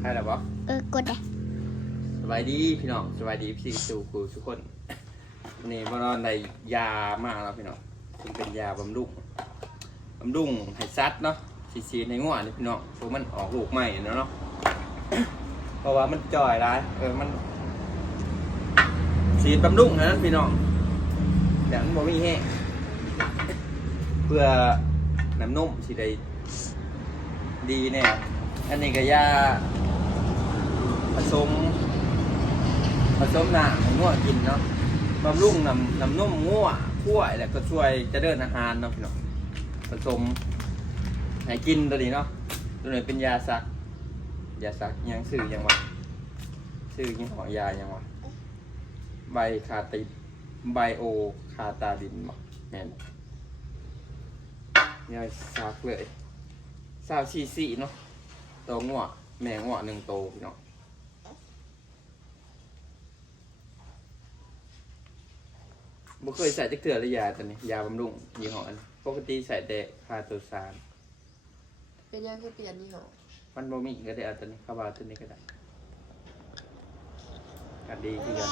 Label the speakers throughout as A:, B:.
A: ใช่หรอปะ
B: เออกดเลย
A: สบายดีพี่น้องสบายดีพี่สู่ครูทุกคนวันนี้มานอนในยามากแล้วพี่น้องซึ่งเป็นยาบำรุงบำรุงให้ซัดเนาะซีซีในง่วนี่พี่น้องเพราะมันออกลูกใหม่เนาะเนาะเพราะว่ามันจ่อยร้ายเออมันสีดบำรุงนะพี่น้องเดี๋ยวมันบ่มีแห้งเพื่อน้ำนุ่มสิได้ดีแน่อันนี้ก็ยาผ สม ผสมน้ำให้งัวกินเนาะบำรุงน้ำน้ำนมงัวขั้วแล้วก็ช่วยเจะเดินอาหารเนาะพี่น้องผสมให้กินตัวนี้เนาะตัวนี้เป็นยาซัก ยาซักยังซื้อยังวะซื้อยี่ห้อยายังวะใบคาติไบโอคาตาดินบ่แม่นยาซักเลยซาวซีซีเนาะตัวงัวแม่งัวหนึ่งโตพี่น้อง บ่เคยใส่จักเถื่อเลยยาตัวนี้ ยาบำรุงยี่ห้ออันนี้ปกติใส่แต่คาโตซาน
C: เป็นยังคือเปลี่ยนนี่หรอ
A: มันบ่มีก็ได้เอาตัวนี้เข้ามาตัวนี้ก็ได้ก็ดีคือกัน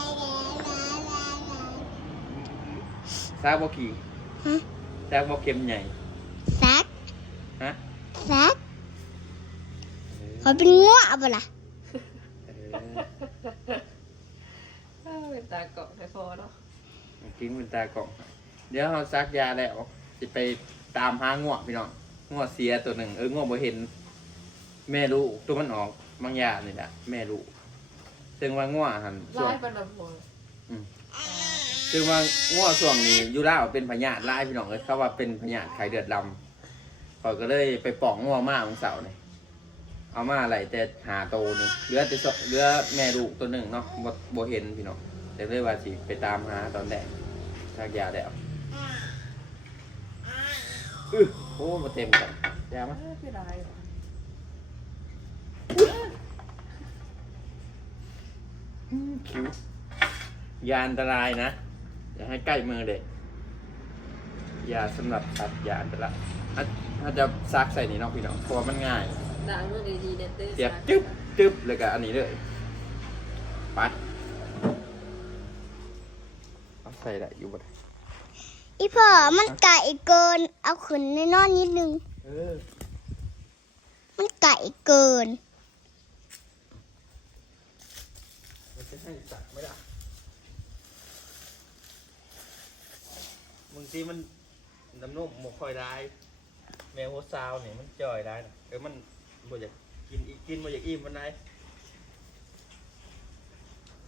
A: ซาบ่กี่
B: ฮะ
A: ซาบ่เข็มใหญ่
B: ซัก
A: ฮะ
B: ซัก
A: เออ
B: เขาเป็นง่วงปะล่ะ
A: เออ
C: เป็นตาเกาะไฟฟอเนาะ
A: กินเป็นตากล่อง เดี๋ยวเราซักยาแล้วสิไปตามหาง่วงพี่น้องง่วงเสียตัวหนึ่งเออง่วงบ่เห็น แม่รู้ตัวมันออกบางอยางนี่แหละแม่รู้ซึ่งว่าง่วงหันช่ว
C: ลางยเป็นแบบโห
A: ซึ่งว่าง่วงช่วงนี้อยูร่าเป็นพญาติลายพี่น้องเลยเขาว่าเป็นพญาติไข่เดือดดำเขาก็เลยไปปอกง่วงมาของเสาร์นี่เอามาอะไรแต่หาโตหนึงเหลือแต่สเหลือแม่ลูกตัวหนึ่งเนาะบ่บ่เห็นพี่น้อง แต่เลยว่าสิไปตามหาตอนแรกชักยาแล้วอื้อโอ้มาเต็มกันยามา
C: คือลายเหรอ
A: คิ้วยาอันตรายนะ อย่าให้ใกล้มือเด็กยาสำหรับสัตว์ยาอันตรายถ้าถ้าจะซักใส่นี่เนาะพี่น้องเพราะว่ามันง่าย
C: ด่างมันดีๆเด็ดเต้
A: เสียบจึ๊บจึ๊บเลยกับอันนี้เลยไปัดเอาใส่ได้อยู่บ่ได้
B: อีพ่อมันไก่เกิน เอาขึ้นในนอนนิดนึง
A: เออ
B: มันไก่เกิน
A: มันจะให้สักไม่ได้บางทีมันน้ำนุ่มหมกคอยได้แมวโฮซาวเนี่ยมันจ่อยได้นะเออมันบ่อยากกินอีกกินบ่อยากอิ่มมันได้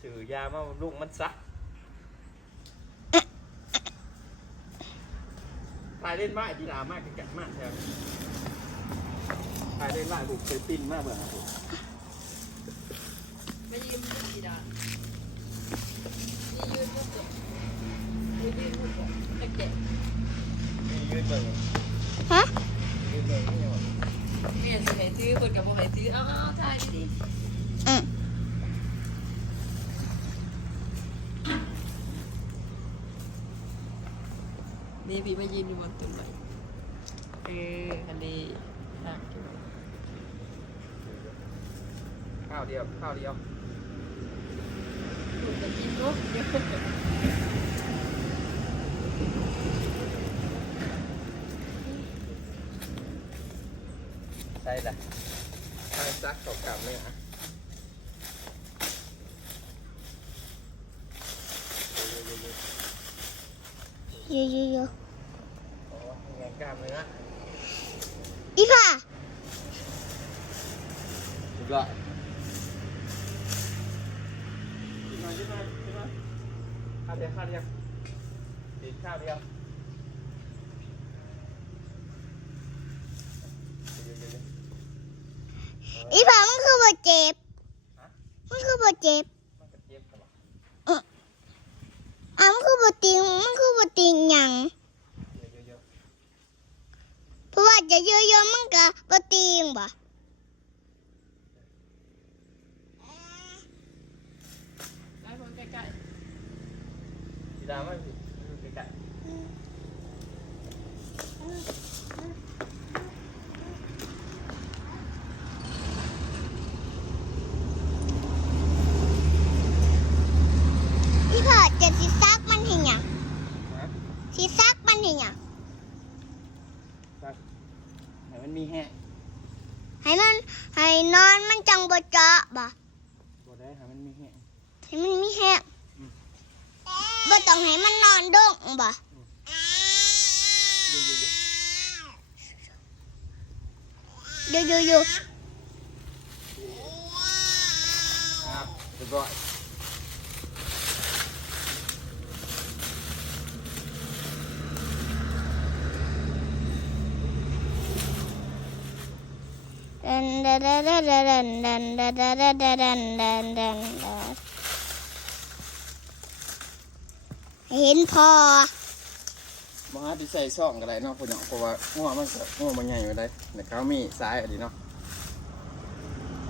A: สื่อยามาบำรุงมันซัก ตายเล่นไม้ดีลามากแก่มากแถวนี้ตายเล่นไม้บุกเคยปิ้นมากเบื่อครับผม
C: ไม่ยืมไม่ดีด่างนี่ยืนมุกกับนี่ยืนมุกกับตะเกียบ
A: มียืนเบิ่ง
B: ฮะ
A: ยืนเบิ่งนี่ยังไง
C: เปลี่ยนสิให้ซื้อคนกับบ่ให้ซื้อเอาเอาเอาถ่ายดิ นี่พี่มายืนอยู่บนต้นไม้เอออันนี้หักอยู่
A: ข้าวเดียวข้าวเดียว
C: ถูกกับกินเนาะ
A: ใช่ละข้าวซักสองกรัมเลยอะ
B: เยอะเยอะเยอะ
A: โอ้ยงกล้ามเนื้อ
B: อีพ่อ
A: สุดยอดกินหน่อยกินหน่อยกินหน่อยข้าวเดียวข้าวเดียวกินข้าวเดียวเดี๋ยวๆ
B: อีพ่อมันคือบ่เจ็บมันคือบ่เจ็บ
A: ๆมันกระเจี๊ยบ
B: มันคือบติงมันคือบติงหยัง
A: เพ
B: ราะว่าจะเยอะๆมันก็บติงบ่
C: ได้คนใกล้
A: ๆสีดาไม่ผิดใกล้พี่พ่อเจ็
B: ดสิ ปันเนี่ย
A: ให้มันมีแห่
B: ให้มันให้นอนมันจังบ่เจาะบ่
A: บ่ได้ให้มันมีแห่
B: ให้มันมีแห้บ่ต้องให้มันนอนดงบ่
A: ยู่
B: อยู่อยู่
A: ครับเรียบร้อย
B: ดันดันดันดันดันดันดันดันดันดันดันเห็นพอ
A: บ่หาที่ใส่ซ่องก็ได้เนาะพ่อเนาะเพราะว่างัวมันก็งัวมันใหญ่อยู่ได้แต่เขามีสายอันนี้เนาะ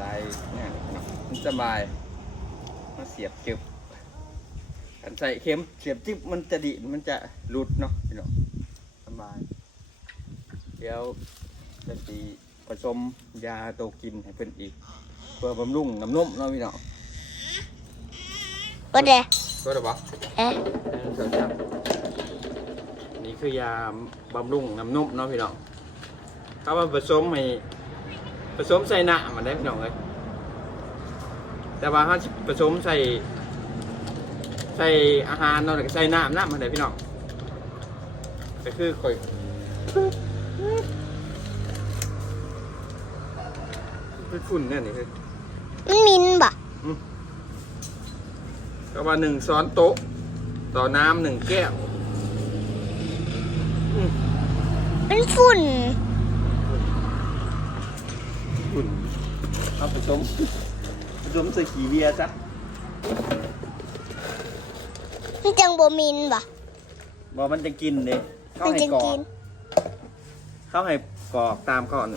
A: สายเนี่ยเนาะมันสบายมันเสียบจึบอันใส่เข็มเสียบจึบมันจะดิมันจะหลุดเนาะพี่เนาะสบายเดี๋ยวจะสี ผสมยาโตวกินให้เพิ่นอีก เพื่อบำรุงน้ำนมเนาะพี่เนาะ
B: บ่ได้
A: ก็ได้ปะ
B: เอ๊ะ
A: นี่คือยาบำรุงน้ำนมเนาะพี่น้องเขามาผสมให้ผสมใส่น้ำมันได้พี่น้องเลยแต่ว่าเขาสิผสมใส่ ใส่อาหารเนาะแล้วก็ใส่น้ำน้ำมันได้พี่น้องก็คือค่อย เป็นฝุ่นเนี่ยนี่คือ
B: มันมินบ่
A: ก็ว่าหนึ่งช้อนโต๊ะ ต่อน้ำหนึ่งแก้ว
B: เป็นฝุ่น
A: ฝุ่นเอาผสมผสมใส่ขี้เบียร์จ้ะ
B: มันจังบ่มินบ่
A: บอกมันจะกินเลยเข้า
B: มัน
A: ให้
B: จัง
A: กรอ
B: กิ
A: ก
B: น
A: เข้าให้กรอกตามก่อน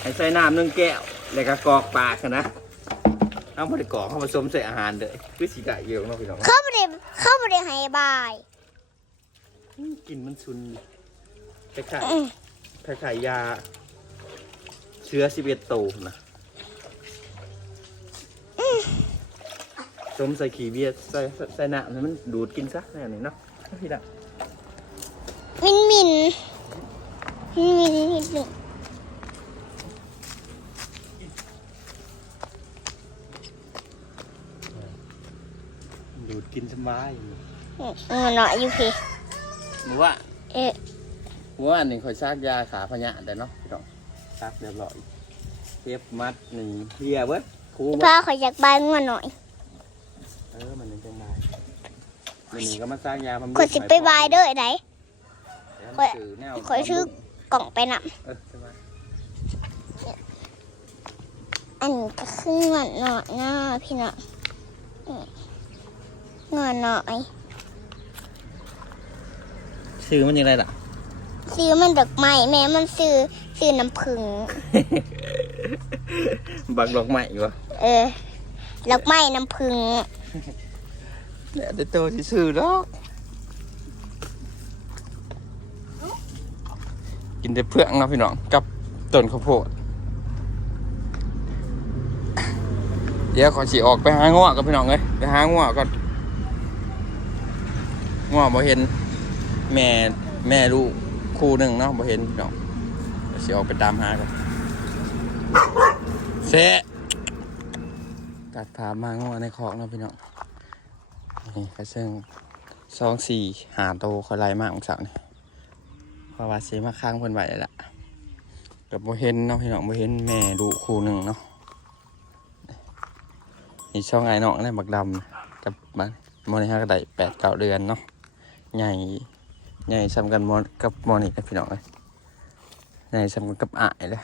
A: ให้ใส่น้ำหนึ่งแก้ว แล้วก็กรอกปากอะนะเอาไปกรอกเข้าผสมใส่อาหารเลยวิธีการเยอะเนาะพี่น้อง
B: เขาบ่ได้เขาบ่ได้ให้บาย
A: กินมันซุนคล้าย
B: อืม
A: ๆคล้ายๆยา เชื้อสิบเอ็ดตัวนะผสมใส่ขี้เบียร์ใส่ใส่น้ำให้มันดูดกินซะแน่นี่เนาะพี่ดัก
B: มินมินมินมินนิดหนึง
A: ดูดกินสบาย
B: อืมเออเนาะอยู่พี่
A: หรือว่า
B: เอ๊ะ
A: เมื่อวานนี่คอยซักยาขาพญะได้เนาะพี่น้องซักเรียบร้อยเทปมัดหนึ่งเฮียเบิดครู
B: พ่
A: เบิ
B: อ
A: ด
B: ขอยอยากบายงัวหน่อย
A: เออมันยังจังได้มันนี่ก็มาซักยาบำรุง
B: ขอยสิไปบายเด้อได
A: เดี๋ยวมันซื้อแนว
B: ขอยซื้อกล่องไปนำ
A: เออสบาย
B: อันนี้ก็คืองัวหน่อยนะพี่น้องอืม งัวหน่อย
A: ซื้อมันยังไงล่ะ
B: ซื้อมันดอกไม้แม่มันซื้อซื้อน้ำผึ้ง
A: บักดอกไม้วะ
B: เออดอกไม้น้ำผึ้ง
A: เดี๋ยวได้โตที่ซื้อดอกกินแต่เพื่องเนาะพี่น้องกับต้นข้าวโพดเดี๋ยวขอฉีออกไปหาง้อกับพี่น้องเลยไปหาง้อก่อน ง้อบ่เห็นแม่แม่ลูกคู่หนึ่งเนาะบ่เห็นพี่น้องเดี๋ยออกไปตามหากันเสะตัดผามาง้อในคอกเนาะพี่น้องนี่กระเซิงสองสี่หาโตคอยไล่มากของสาวนี่เพราะว่าเสียมาค้างเพิ่นไหวแล้วล่ะกับบ่เห็นเนาะพี่น้องบ่เห็นแม่ลูกคู่หนึ่งเนาะนี่ช่องไอ้น้องเนี่บักดำกับมันโมนี่ฮะก็ได้แปดเก้าเดือนเนาะ ใหญ่ใหญ่ซ้ำกันมอกับมอนี่นะพี่น้องเลยใหญ่ซ้ำกันกับอ่ายเลย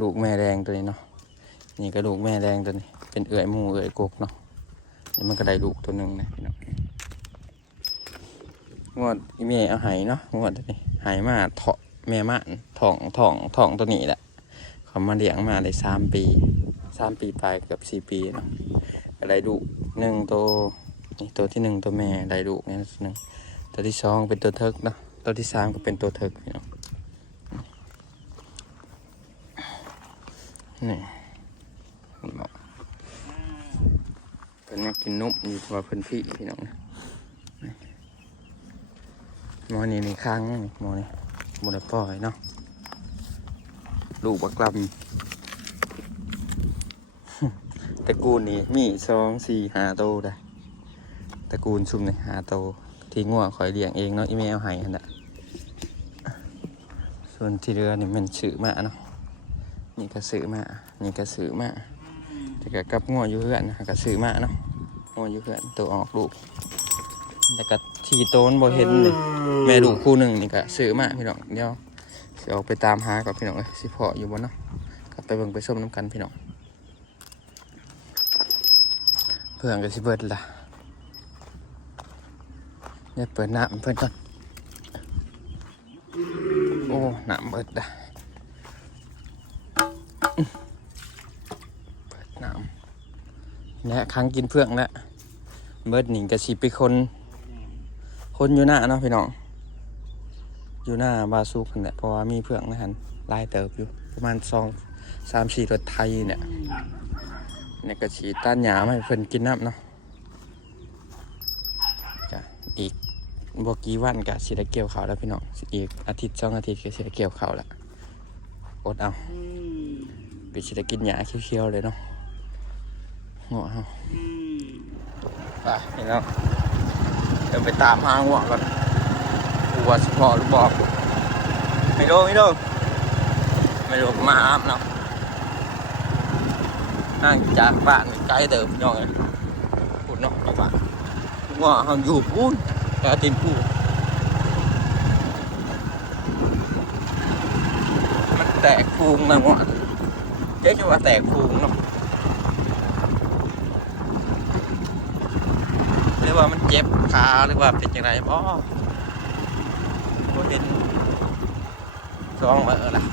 A: ลูกแม่แดงตัวนี้เนาะนี่ก็ลูกแม่แดงตัวนี้ เป็นเอื่อยมูเอื่อยกกเนาะนี่มันก็ได้ลูกตัวหนึ่งนะพี่น้องงวดอีเมเอาไหเนาะงวดตัวนี้ไหมาเถาะแม่ม่านทองทองทองตัวนี้แหละเขามาเลี้ยงมาได้สามปีสามปีไปเกือบสี่ปีเนาะก็ได้ลูกหนึ่งตัว ตัวที่หนึ่งตัวแม่ได้ลูกเนี่ยตัวหนึ่งตัวที่สองเป็นตัวเทิกเนาะตัวที่สามก็เป็นตัวเทิกพี่น้องนี่บอกเพิ่นมากินนุ่มอยู่ตัวเพิ่นพี่พี่น้องนะหมอนี่นี่ค้างนี่หมอนี่บนปล่อยเนาะลูกบักลำตระกูลนี้มีสองสี่หาโตได้ ระกูลซุ่มนี่หาโตที่ง่วงคอยเลี้ยงเองเนาะอีเมลให้หั่นแหละส่วนที่เรือนี่มันสื่อมาเนาะนี่ก็สื่อมานี่ก็สื่อมาแต่ก็กับง่วงอยู่เพื่อนนะก็สื่อมาเนาะง่วงอยู่เพื่อนตัวออกลูกแต่ก็ที่โตนบ่เห็นนี่แม่ลูกคู่หนึ่งนี่ก็สื่อมาพี่น้องเดี๋ยวสิออกไปตามหาก่อนพี่น้องเอ้ยสิพออยู่บนเนาะกลับไปเบิ่งไปส้มน้ำกันพี่น้องเพื่อนก็สิเบิดละ เนี่ยเปิดน้ำเพื่อนก่อน โอ้น้ำเบิดละเปิดน้ำเนี่ยครั้งกินเพื่องแล้วเบิดหนิงกระสิไปคน คนอยู่หน้าเนาะพี่น้อง อยู่หน้าบาซูกันแหละเพราะว่ามีเพื่องนะฮันไลเติบอยู่ ประมาณสองสามสี่รถไทยเนี่ยเนี่ยก็ฉีต้านหยามาให้เพิ่นกินน้ำเนาะจะอีก บกี่วันก็สิได้เกี่ยวเขาแล้วพี่น้องอีกอาทิตย์สองอาทิตย์ก็สิได้เกี่ยวเขาแล้วอดเอาไปสิได้กินหญ้าเคี้ยวๆเลยเนาะหัวเฮาไปพี่น้องเดี๋ยวไปตามหาหัวก่อนกูว่าสิพอรือบอกไม่รู้ไม่รู้ไม่รู้มาอาบเนาะห่างจากบ้านไกลเติมย่น้องเลยพูดเนาะไปบ้านว่าเขาอยู่พูน กาตินพูมันแตกฟูงนะว่าเจ๊จะว่าแตกฟูงเนาะหรือว่ามันเจ็บขาหรือว่าเป็นยังไงบ่บ่เห็นสองเบออล่ะ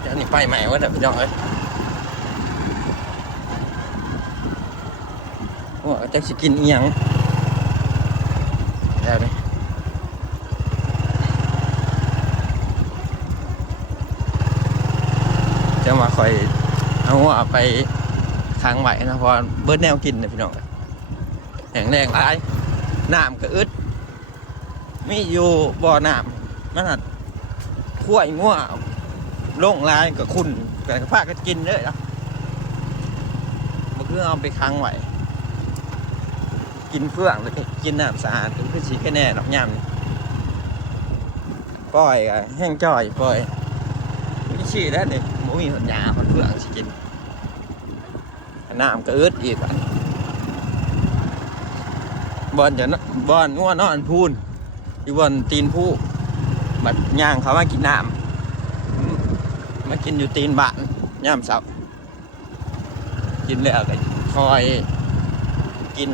A: เดี๋ยวนี้ไปใหม่ว่าเดี๋ยวพี่องเอ้ย ว่าจะสิกินอีหยังเดี๋ยวนี้จะมาคอยเอาว่าไปทางไหวนะเพราะเบิร์ดแนวกินนะพี่น้องแห้งแรงหลายน้ำก็อึดมีอยู่บ่อน้ำมันหัดขั้วอีงัวโล่งลายกับคุณกับผ้าก็กินเลยนะมันคือเอาไปค้างไหว กินเฟื่องเลยกินน้ำสะอาดก็คือสีแค่แน่ดอกยำปล่อยอะแห้งจ่อยปล่อยไม่ชี้แล้วนี่หมูมีหนยามันเฟื่องสิกินน้ำก็อึดอีกอันบอลจะนบอลง่วนอนพูนอยู่บนตีนผู้บัดย่างเขามากินน้ำมากินอยู่ตีนบ้านย่ามสากินแล้วก็คอยกิน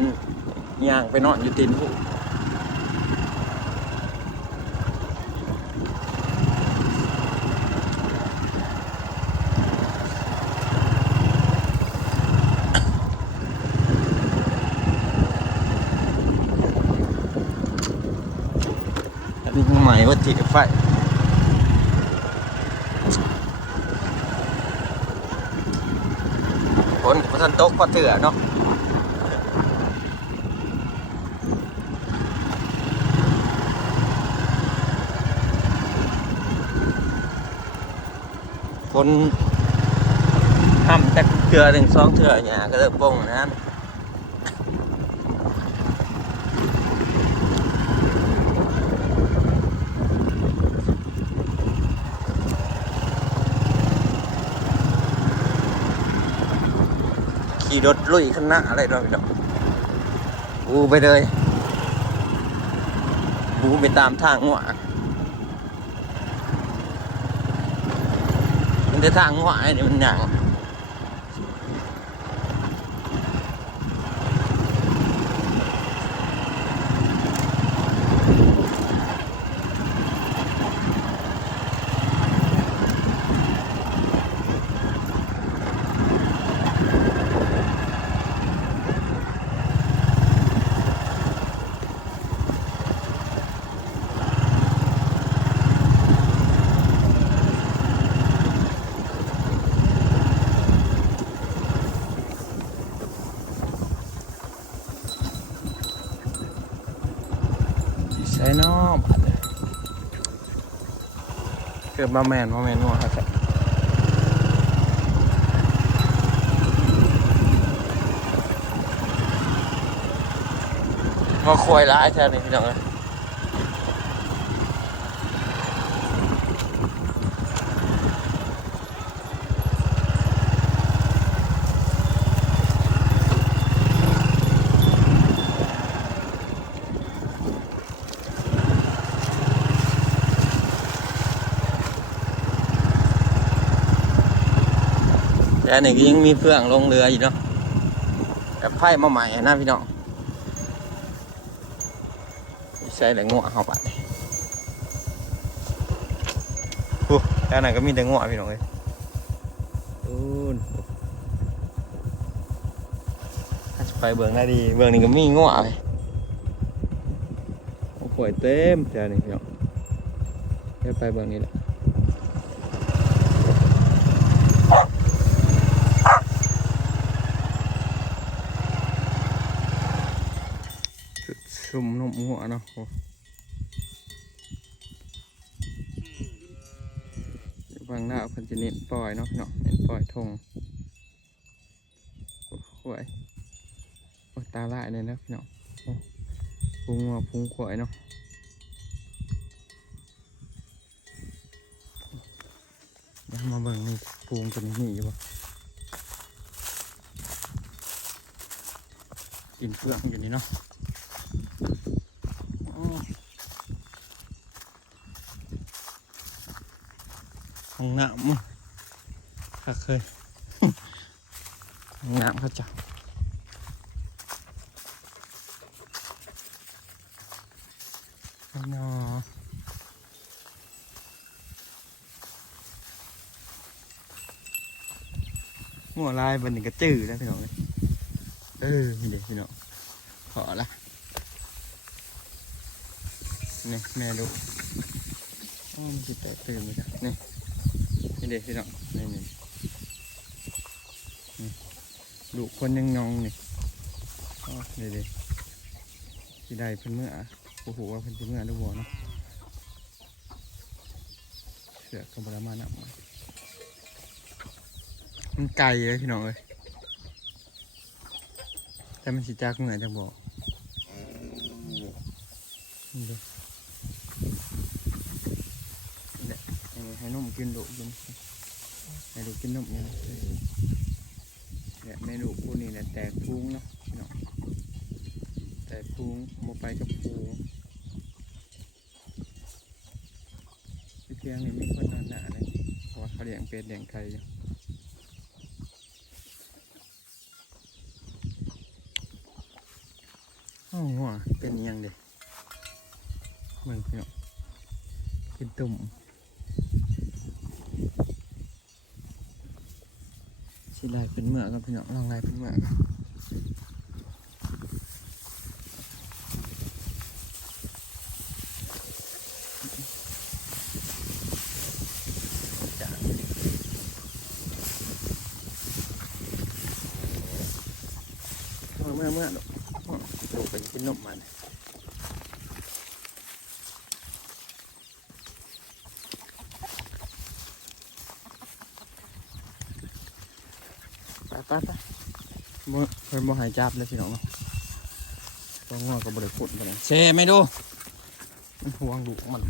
A: ย่างไปนอนอยู่ตีนผู้อันนี้ใหม่ว่าถีไฟฝนกับท่านตกก็เถื่อเนาะ ฝนห้ำแต่เถื่อหนึ่งสองเถื่อเนี่ยก็เริ่มป่งนะขี่รถลุยข้างหน้าอะไรด้วยพี่น้องบูไปเลยบูไปตามทางหัว มันจะทางหัวไอ้นี่มันหยัง กิดมาแมนมาแมนงัวครับมาควยร้ายแท้นี่พี่น้องเอ้ย นนี่ก็ยังมีเฟื่องลงเรืออยู่เนาะแต่ไพ่มาใหม่นะพี่น้องใส่แต่งัวเข้าไปโอ้แต่อันนั้นก็มีแต่งัวพี่น้องเลยอูนถ้าจะไปเบืองได้ดี เบืองนี้ก็มีงัวเลยโอ้โหเต็มแต่นี่พี่น้องเดี๋ยวไปเบืองนี้แหละ ชุ่มนมหัวเนาะโอ้ฟังหน้าเพิ่นจะเน้นปล่อยเนาะเนาะเน้นปล่อยทงโอ้โหยตาลายเลยนะพี่น้องโอ้พุงหัวพุงขวายเนาะเดี๋ยวมาเบิ่งนี่พุงตัวนี้มีอยู่บ่กินเปลือกอยู่นี่เนาะ ห้องน้ำมั้งข้าเคยห้องน้ำเขาจับนาะหัวลายบันหนี้ก็จืดแล้วพี่น้องเอออนี่เด็กพี่น้องขอละ นี่แม่ดูอ๋อมันจิตต่อตื่นไปจ้ะนี่นี่เด็กพี่น้องนี่นี่นี่ลูคนยังยองนี่อ๋อนี่เด็กที่ใดเพิ่นเมื่อโอ้โหว่าเพิ่นเมื่อดูบ่เนาะเสือกับบรามานะมันไกลเลยพี่น้องเอ้ยแต่มันสิจักเมื่อจังบ่นี่เด้อนี่แหละให้ให้นม กินลูกกินให้ดูกินนมอย่างนี้เนี่ยเมนูคู่นี้เนี่ยแตกพุงเนาะพี่น้องแตกพุงโมไปกับพุงที่เที่ยงนี่มีคนนอนหนาเลยเพราะว่าเขาเลี้ยงเป็ดเลี้ยงไก่อยู่โอ้โหเป็นยังเด็กเหมืองพี่น้องกินตุ่ม สิลายเป็นเมื่อกับพี่น้องลองลายเป็นเมื่อกครับจ้ะเอเมื่อเมื่อลูกลูกไปกินนมมัน ไปไปไปบ่เพิ่นบ่ใหายจับเลยพี่น้องเนาะตัวงัวก็บ่ได้พูดบ่ได้เซไม่ดูมันห่วงลูกมัน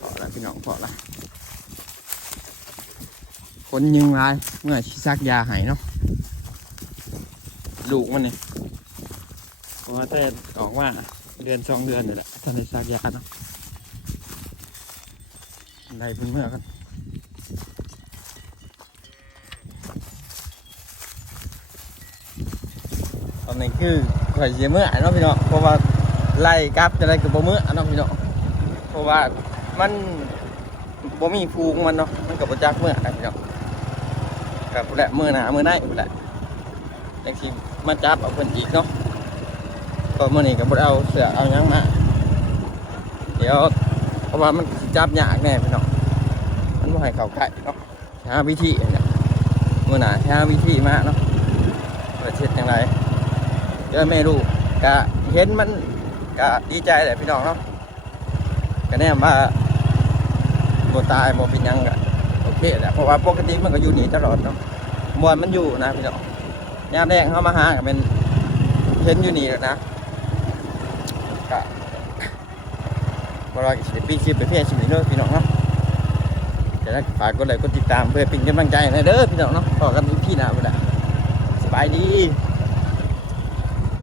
A: พอละพี่น้องพอละคนยิงลายเมื่อชิซักยาให้เนาะลูกมันนี่เพราะว่าแต่ออกว่าเดือนสองเดือนนี่แหละท่านได้ซักยาเนาะ ได้เพิ่งเมื่อกันตอนนี้คือข่อยเสียเมื่อเนาะพี่น้องเพราะว่าไล่กลับจะได้กับบ่เมื่อเนาะพี่น้องเพราะว่ามันบ่มีฟูงมันเนาะมันกับบ่จักเมื่อนะพี่น้องกับแหละเมื่อหนาเมื่อไหนแหละจังสิมาจับเอาเพิ่นอีกเนาะตอนมื้อนี้ก็บ่ได้เอาเสื้อเอาหยังมาเดี๋ยว ราะว่ามันจับยากแน่พี่น้องมันบ่ให้เข้าใกล้เนาะหาวิธีเนี่ยมื่อหนาหาวิธีมาเนาะประเทศอย่างไรเจอแม่ลูกก็เห็นมันก็ดีใจแหละพี่น้องเนาะก็แน่ว่าบ่ตายบ่เป็นยังก็โอเคแหละเพราะว่าปกติมันก็อยู่นี่ตลอดเนาะมวนมันอยู่นะพี่น้องยามแรกเข้ามาหาก็เป็นเห็นอยู่นี่แหละนะ บ่รอกิสิปีคลิปไปเพียงสิเด้อพี่น้องเนาะจะได้ฝากกดไลค์กดติดตามเพื่อเป็นกำลังใจให้เด้อพี่น้องเนาะต่อกันอีกพี่หน้าพุ่นะสบายดี